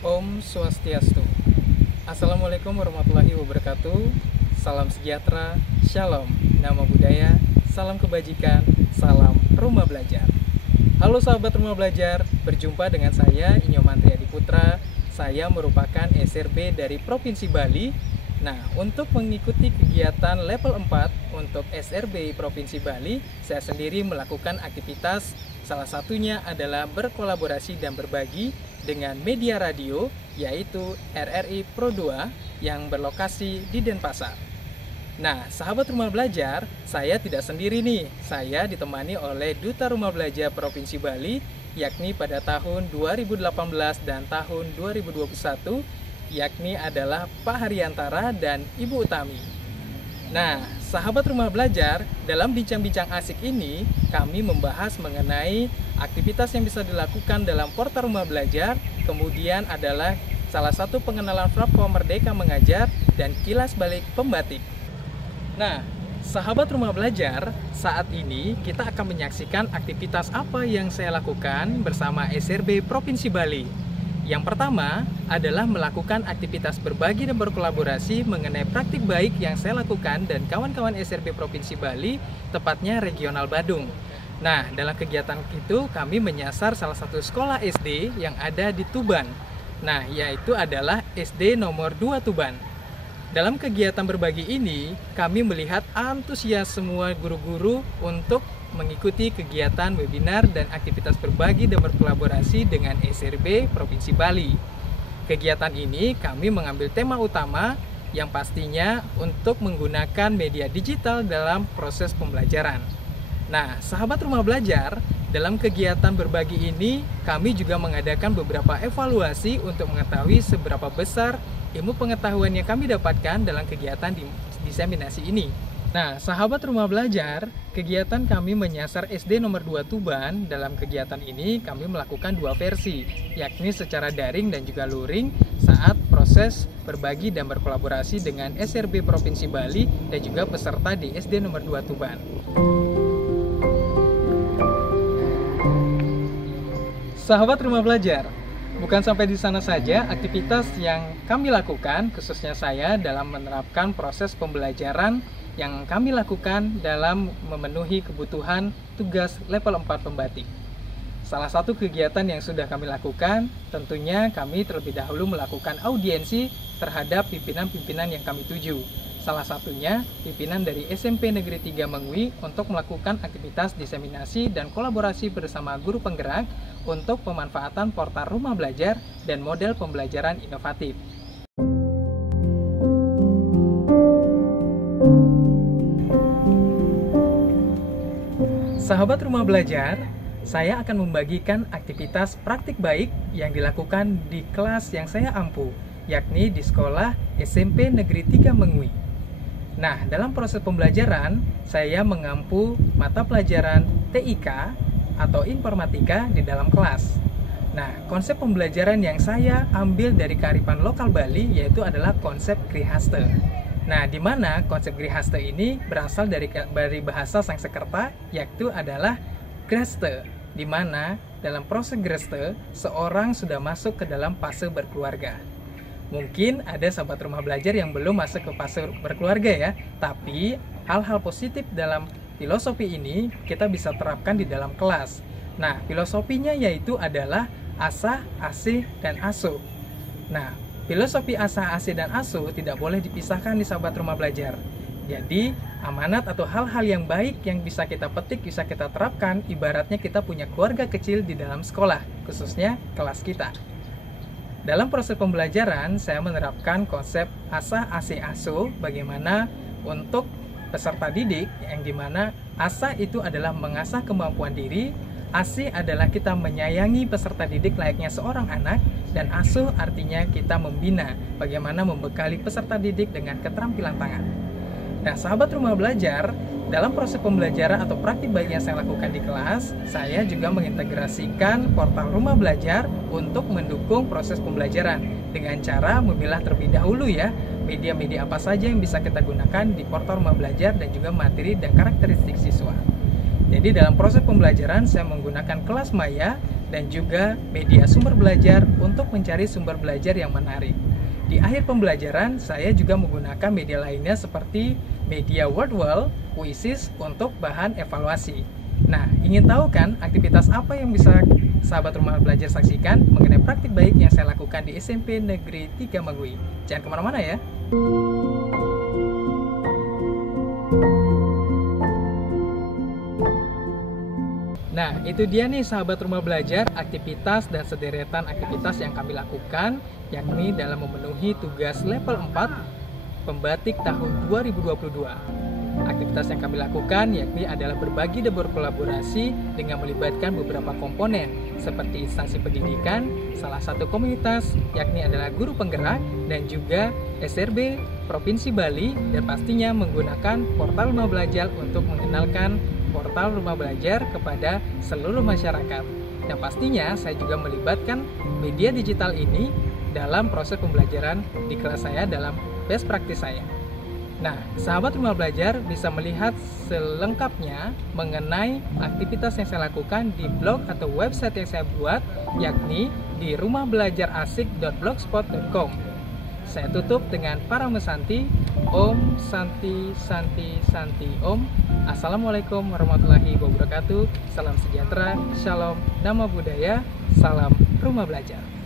Om Swastiastu. Assalamualaikum warahmatullahi wabarakatuh. Salam sejahtera, shalom, nama budaya, salam kebajikan, salam rumah belajar. Halo sahabat rumah belajar, berjumpa dengan saya Inyo Mantri Adi Putra. Saya merupakan SRB dari Provinsi Bali. Nah, untuk mengikuti kegiatan level 4 untuk SRB Provinsi Bali, saya sendiri melakukan aktivitas, salah satunya adalah berkolaborasi dan berbagi dengan media radio, yaitu RRI Pro 2 yang berlokasi di Denpasar. Nah, sahabat rumah belajar, saya tidak sendiri nih. Saya ditemani oleh Duta Rumah Belajar Provinsi Bali, yakni pada tahun 2018 dan tahun 2021, yakni adalah Pak Haryantara dan Ibu Utami. Nah, sahabat rumah belajar, dalam bincang-bincang asik ini, kami membahas mengenai aktivitas yang bisa dilakukan dalam portal rumah belajar, kemudian adalah salah satu pengenalan platform Merdeka Mengajar, dan kilas balik pembatik. Nah, sahabat rumah belajar, saat ini kita akan menyaksikan aktivitas apa yang saya lakukan bersama SRB Provinsi Bali. Yang pertama adalah melakukan aktivitas berbagi dan berkolaborasi mengenai praktik baik yang saya lakukan dan kawan-kawan SRB Provinsi Bali, tepatnya Regional Badung. Nah, dalam kegiatan itu kami menyasar salah satu sekolah SD yang ada di Tuban. Nah, yaitu adalah SD nomor 2 Tuban. Dalam kegiatan berbagi ini, kami melihat antusias semua guru-guru untuk mengikuti kegiatan webinar dan aktivitas berbagi dan berkolaborasi dengan SRB Provinsi Bali. Kegiatan ini kami mengambil tema utama yang pastinya untuk menggunakan media digital dalam proses pembelajaran. Nah, sahabat rumah belajar, dalam kegiatan berbagi ini kami juga mengadakan beberapa evaluasi untuk mengetahui seberapa besar ilmu pengetahuan yang kami dapatkan dalam kegiatan diseminasi ini. Nah, sahabat rumah belajar, kegiatan kami menyasar SD nomor 2 Tuban. Dalam kegiatan ini kami melakukan dua versi, yakni secara daring dan juga luring saat proses berbagi dan berkolaborasi dengan SRB Provinsi Bali dan juga peserta di SD nomor 2 Tuban. Sahabat rumah belajar, bukan sampai di sana saja aktivitas yang kami lakukan, khususnya saya dalam menerapkan proses pembelajaran yang kami lakukan dalam memenuhi kebutuhan tugas level 4 pembatik. Salah satu kegiatan yang sudah kami lakukan, tentunya kami terlebih dahulu melakukan audiensi terhadap pimpinan-pimpinan yang kami tuju. Salah satunya pimpinan dari SMP Negeri 3 Mengwi untuk melakukan aktivitas diseminasi dan kolaborasi bersama guru penggerak untuk pemanfaatan portal rumah belajar dan model pembelajaran inovatif. Sahabat rumah belajar, saya akan membagikan aktivitas praktik baik yang dilakukan di kelas yang saya ampu, yakni di sekolah SMP Negeri 3 Mengwi. Nah, dalam proses pembelajaran, saya mengampu mata pelajaran TIK atau informatika di dalam kelas. Nah, konsep pembelajaran yang saya ambil dari kearifan lokal Bali yaitu adalah konsep Grihaste. Nah, di mana konsep Grihaste ini berasal dari bahasa Sanskerta, yaitu adalah Greste, di mana dalam proses Greste, seorang sudah masuk ke dalam fase berkeluarga. Mungkin ada sahabat rumah belajar yang belum masuk ke fase berkeluarga ya, tapi hal-hal positif dalam filosofi ini kita bisa terapkan di dalam kelas. Nah, filosofinya yaitu adalah asah, asih, dan asuh. Nah, filosofi asah, asih, dan asuh tidak boleh dipisahkan di sahabat rumah belajar. Jadi, amanat atau hal-hal yang baik yang bisa kita petik, bisa kita terapkan, ibaratnya kita punya keluarga kecil di dalam sekolah, khususnya kelas kita. Dalam proses pembelajaran, saya menerapkan konsep asah, asih, asuh, bagaimana untuk peserta didik, yang dimana asah itu adalah mengasah kemampuan diri, asih adalah kita menyayangi peserta didik layaknya seorang anak, dan asuh artinya kita membina, bagaimana membekali peserta didik dengan keterampilan tangan. Nah, sahabat rumah belajar, dalam proses pembelajaran atau praktik baik yang saya lakukan di kelas, saya juga mengintegrasikan portal rumah belajar untuk mendukung proses pembelajaran dengan cara memilah terlebih dahulu ya, media-media apa saja yang bisa kita gunakan di portal rumah belajar dan juga materi dan karakteristik siswa. Jadi dalam proses pembelajaran saya menggunakan kelas maya dan juga media sumber belajar untuk mencari sumber belajar yang menarik. Di akhir pembelajaran, saya juga menggunakan media lainnya seperti media Wordwall, Quizizz untuk bahan evaluasi. Nah, ingin tahu kan aktivitas apa yang bisa sahabat rumah belajar saksikan mengenai praktik baik yang saya lakukan di SMP Negeri 3 Magui? Jangan kemana-mana ya. Nah, itu dia nih sahabat rumah belajar, aktivitas dan sederetan aktivitas yang kami lakukan, yakni dalam memenuhi tugas level 4 pembatik tahun 2022. Aktivitas yang kami lakukan yakni adalah berbagi dan berkolaborasi dengan melibatkan beberapa komponen seperti instansi pendidikan, salah satu komunitas yakni adalah guru penggerak, dan juga SRB Provinsi Bali, dan pastinya menggunakan portal rumah belajar untuk mengenalkan portal rumah belajar kepada seluruh masyarakat. Dan pastinya saya juga melibatkan media digital ini dalam proses pembelajaran di kelas saya dalam best practice saya. Nah, sahabat rumah belajar bisa melihat selengkapnya mengenai aktivitas yang saya lakukan di blog atau website yang saya buat, yakni di rumahbelajarasik.blogspot.com. Saya tutup dengan para mesanti. Om Santi Santi Santi Om. Assalamualaikum warahmatullahi wabarakatuh. Salam sejahtera, shalom, nama budaya, salam rumah belajar.